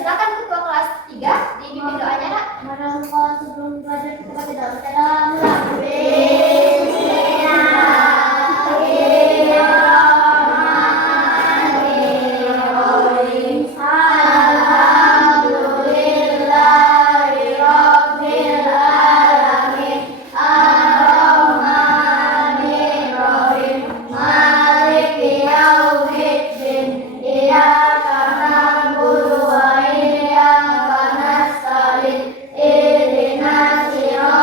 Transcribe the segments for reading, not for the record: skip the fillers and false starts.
Silakan ketua kelas 3 dipimpin doanya, Nak. Mari sebelum belajar kita baca doa. Kita mulai. Ihdinash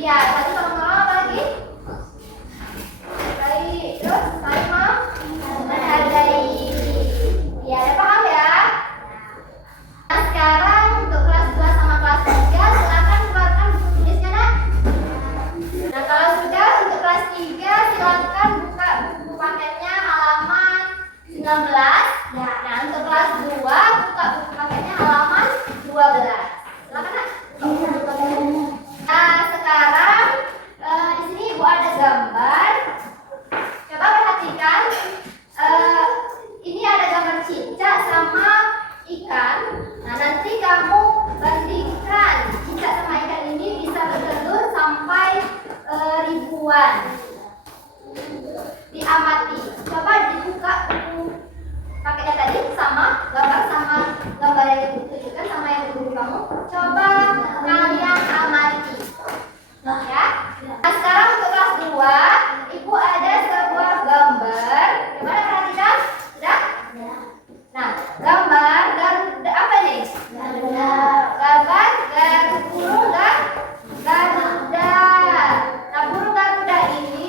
Iya, tadi kalau mau apa lagi? Baik, terus tadi mau menghargai. Iya, ada paham ya? Nah, sekarang untuk kelas 2 sama kelas 3 silakan keluarkan buku tulisnya, Nak. Nah, kalau sudah untuk kelas 3 silakan buka buku paketnya halaman 19. Nah, untuk kelas 2 buka buku paketnya halaman 12. Silakan, Nak. Nah, sekarang di sini Ibu ada gambar. Coba perhatikan. Ini ada gambar cicak sama ikan. Nah, nanti kamu bandingkan cicak sama ikan ini bisa bertelur sampai ribuan. Diamati. Coba dibuka buku paketnya tadi sama gambar yang ditunjukkan sama yang di buku kamu. Coba kalian amati. Ya. Nah, sekarang untuk kelas 2, Ibu ada sebuah gambar. Coba perhatikan. Sudah? Nah, gambar Garuda apa nih? Gambar burung Garuda. Nah, burung Garuda ini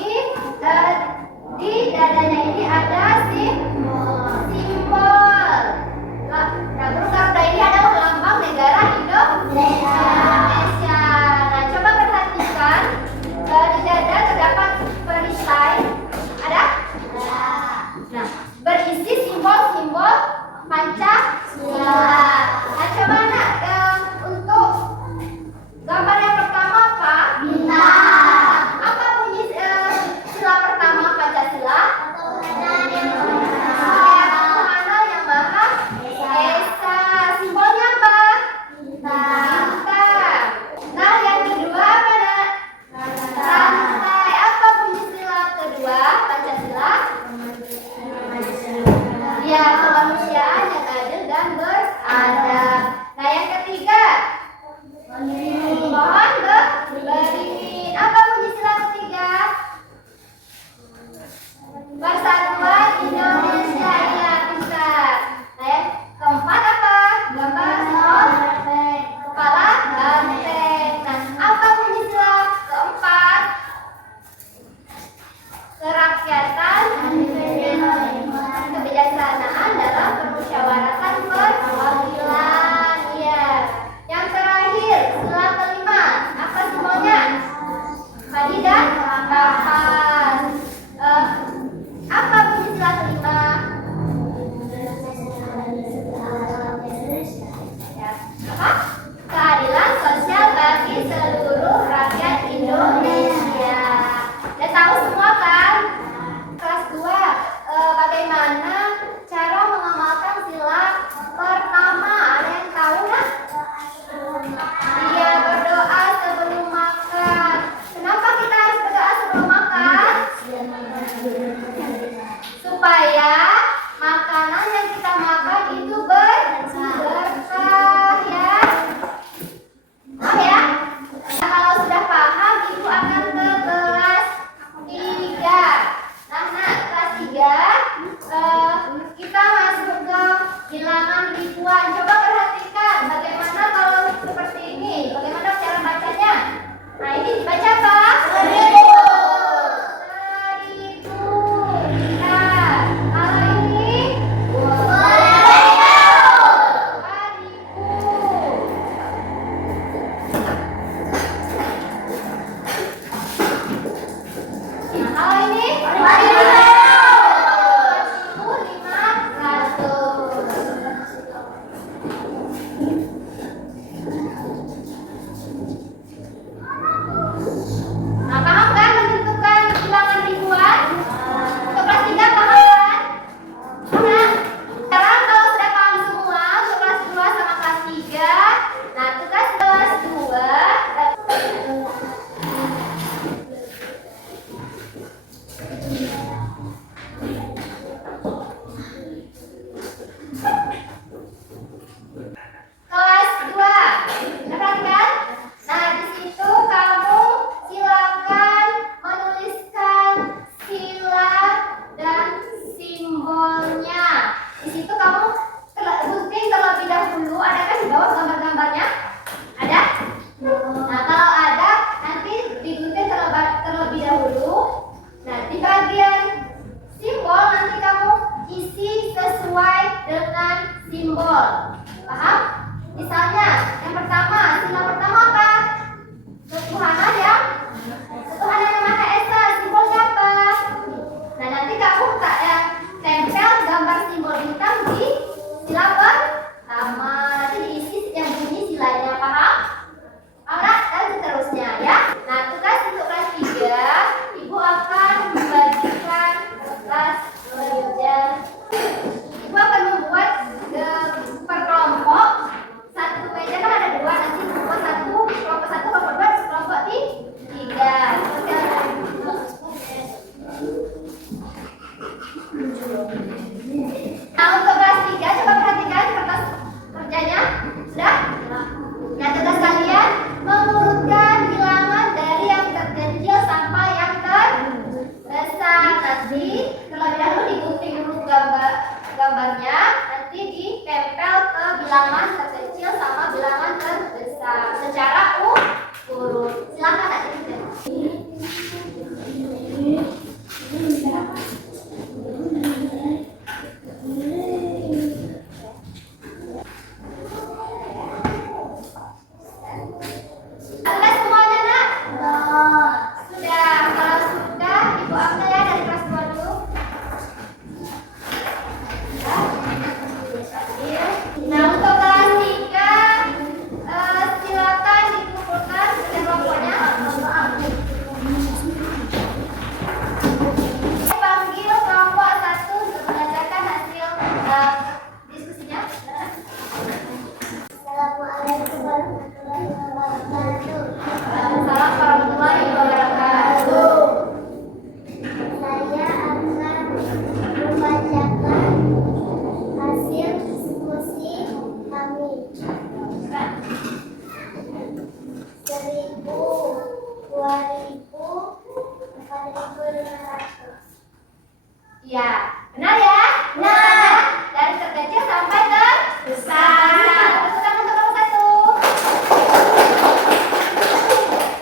Iya, benar ya? Benar. Dari terkecil sampai terbesar. Tepuk tangan untuk nomor 1.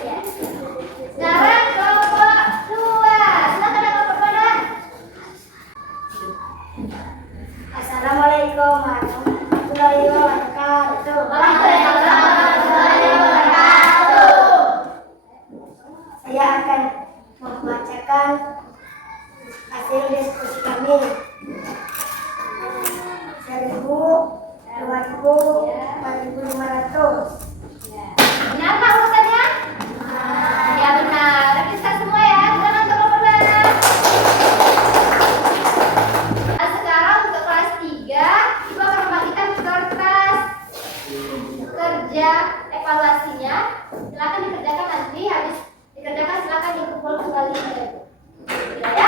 Ya. Sekarang kelompok 2. Silakan kelompok 2, Nak. Assalamualaikum warahmatullahi wabarakatuh. Waalaikumsalam warahmatullahi wabarakatuh. Saya akan membacakan hasil diskusi kami. 1.000, 2.000, 4.500. Benar Pak urutannya? Ya benar. Tapi bisa semua ya. Silakan untuk kelompok 2. Nah, sekarang untuk kelas 3, Ibu akan membagikan kertas kerja evaluasinya. Silakan dikerjakan nanti. Habis dikerjakan silakan dikumpul kembali ke Ibu. Ya.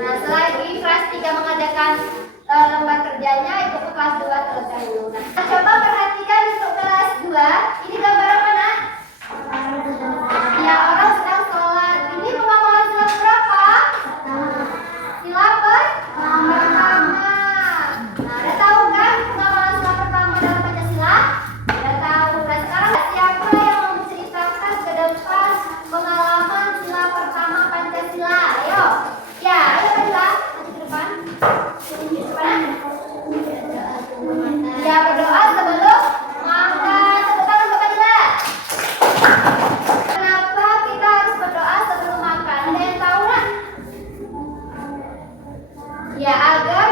Nah, selagi kelas 3 mengadakan lembar kerjanya, itu ke kelas 2 terlebih dahulu. Nah, coba perhatikan untuk kelas 2. Ini gambar apa, Nak? Ya, orang sedang sholat. Ini pengamalan sila berapa? Sila pertama. Nah, ada tahu kan pengamalan sila pertama dalam Pancasila? Ada tahu. Nah, sekarang siapa yang mau menceritakan ke depan pengalaman sila pertama Pancasila? Ayo. Ya, ayo Pancasila. Maju ke depan. Depan. Ya, berdoa sebelum makan. Tepuk tangan untuk Pancasila. Kenapa kita harus berdoa sebelum makan? Ada yang tahu, Nak? Ya, agar